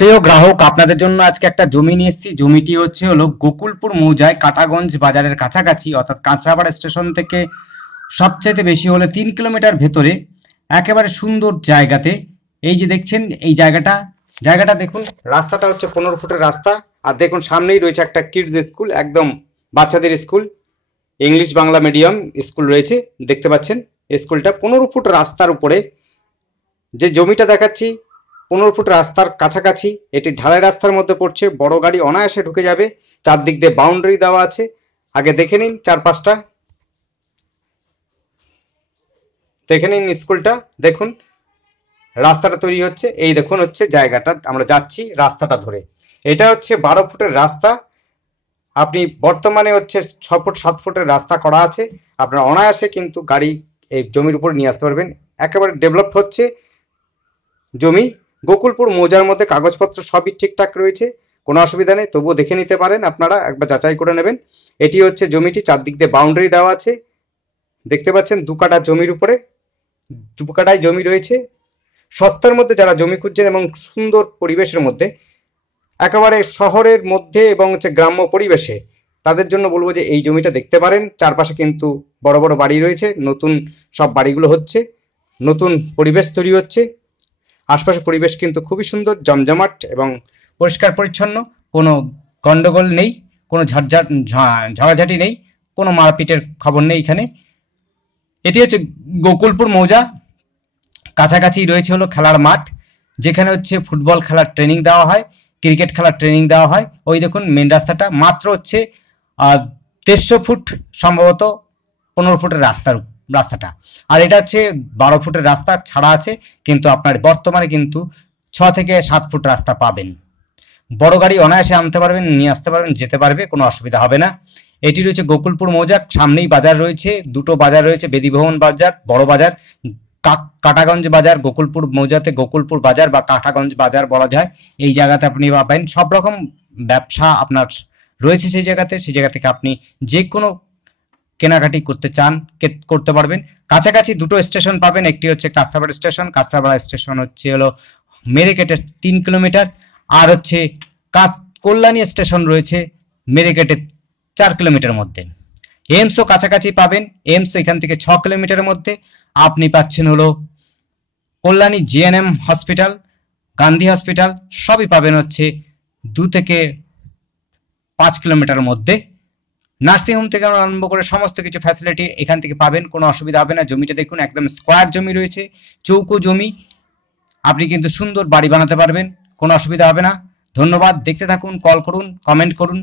প্রিয় গ্রাহক, আপনাদের জন্য আজকে একটা জমি নিয়ে এসেছি। জমিটি হলো গোকুলপুর মৌজায় কাটাগঞ্জ বাজারের কাছাকাছি, অর্থাৎ কাঁচরাপাড়া স্টেশন থেকে সবচাইতে বেশি হলে 3 কিলোমিটার ভেতরে একেবারে সুন্দর জায়গাতে। এই যে দেখছেন এই জায়গাটা দেখুন। রাস্তাটা হচ্ছে 15 ফুটের রাস্তা। আর দেখুন সামনেই রয়েছে একটা কিডস স্কুল, একদম বাচ্চাদের school, English Bangla medium school রয়েছে। দেখতে পাচ্ছেন স্কুলটা 15 ফুট রাস্তার উপরে। যে জমিটা দেখাচ্ছি 15 ফুট রাস্তার কাছাকাছি, এটি ঢালাই রাস্তার মধ্যে পড়ছে, বড় গাড়ি অনায়াসে ঢুকে যাবে। চারদিক দিয়ে বাউন্ডারি দেওয়া আছে। আগে দেখে নিন চারপাশটা, দেখে নিন স্কুলটা। দেখুন রাস্তাটা তৈরি হচ্ছে, এই দেখুন হচ্ছে জায়গাটা, আমরা যাচ্ছি রাস্তাটা ধরে। এটা হচ্ছে 12 ফুটের রাস্তা। আপনি বর্তমানে হচ্ছে 6 ফুট 7 ফুটের রাস্তা করা আছে। আপনারা অনায়াসে কিন্তু গাড়ি এই জমির উপর নিয়ে আসতে পারবেন। একেবারে ডেভেলপ হচ্ছে জমি। গোকুলপুর মৌজার মধ্যে কাগজপত্র সবই ঠিকঠাক রয়েছে, কোনো অসুবিধা নেই। তবুও দেখে নিতে পারেন, আপনারা একবার যাচাই করে নেবেন। এটি হচ্ছে জমিটি, চারদিক দিয়ে বাউন্ডারি দেওয়া আছে। দেখতে পাচ্ছেন 2 কাঠা জমির উপরে 2 কাঠায় জমি রয়েছে। সস্তার মধ্যে যারা জমি খুঁজছেন এবং সুন্দর পরিবেশের মধ্যে, একেবারে শহরের মধ্যে এবং হচ্ছে গ্রাম্য পরিবেশে, তাদের জন্য বলবো যে এই জমিটা দেখতে পারেন। চারপাশে কিন্তু বড় বড় বাড়ি রয়েছে, নতুন সব বাড়িগুলো হচ্ছে, নতুন পরিবেশ তৈরি হচ্ছে। আশপাশের পরিবেশ কিন্তু খুবই সুন্দর, জমজমাট এবং পরিষ্কার পরিচ্ছন্ন। কোনো গন্ডগোল নেই, কোনো ঝগড়াঝাটি নেই, কোনো মারপিটের খবর নেই এখানে। এটি হচ্ছে গোকুলপুর মৌজা। কাছাকাছি রয়েছে হলো খেলার মাঠ, যেখানে হচ্ছে ফুটবল খেলার ট্রেনিং দেওয়া হয়, ক্রিকেট খেলার ট্রেনিং দেওয়া হয়। ওই দেখুন মেন রাস্তাটা মাত্র হচ্ছে 150 ফুট, সম্ভবত 15 ফুটের রাস্তাটা। আর এটা হচ্ছে 12 ফুটের রাস্তা ছাড়া আছে, কিন্তু আপনার বর্তমানে কিন্তু 6 থেকে 7 ফুট রাস্তা পাবেন। বড় গাড়ি অনায়াসে আনতে পারবেন, নিয়ে আসতে পারবেন, যেতে পারবে, কোনো অসুবিধা হবে না। এটি রয়েছে গোকুলপুর মৌজা। সামনেই বাজার রয়েছে, দুটো বাজার রয়েছে, বেদিভবন বাজার, বড় বাজার, কাটাগঞ্জ বাজার। গোকুলপুর মৌজাতে গোকুলপুর বাজার বা কাটাগঞ্জ বাজার বলা যায়। এই জায়গাতে আপনি পাবেন সব রকম ব্যবসা আপনার রয়েছে। সেই জায়গা থেকে আপনি যে কোনো কেনাকাটি করতে চান করতে পারবেন। কাছাকাছি দুটো স্টেশন পাবেন, একটি হচ্ছে কাঁচরাপাড়া স্টেশন। কাঁচরাপাড়া স্টেশন হচ্ছে হলো মেরেকেটের 3 কিলোমিটার, আর হচ্ছে কল্যাণী স্টেশন রয়েছে মেরেকেটের 4 কিলোমিটার মধ্যে। এমসও কাছাকাছি পাবেন, এমস এখান থেকে 6 কিলোমিটারের মধ্যে। আপনি পাচ্ছেন হলো Kalyani GNM hospital, Gandhi hospital, সবই পাবেন হচ্ছে 2 থেকে 5 কিলোমিটারের মধ্যে। নার্সিংহোম থেকে আরম্ভ করে সমস্ত কিছু ফ্যাসিলিটি এখান থেকে পাবেন, কোনো অসুবিধা হবে না। জমিটা দেখুন, একদম স্কোয়ার জমি রয়েছে, চৌকো জমি। আপনি কিন্তু সুন্দর বাড়ি বানাতে পারবেন, কোনো অসুবিধা হবে না। ধন্যবাদ, দেখতে থাকুন, কল করুন, কমেন্ট করুন।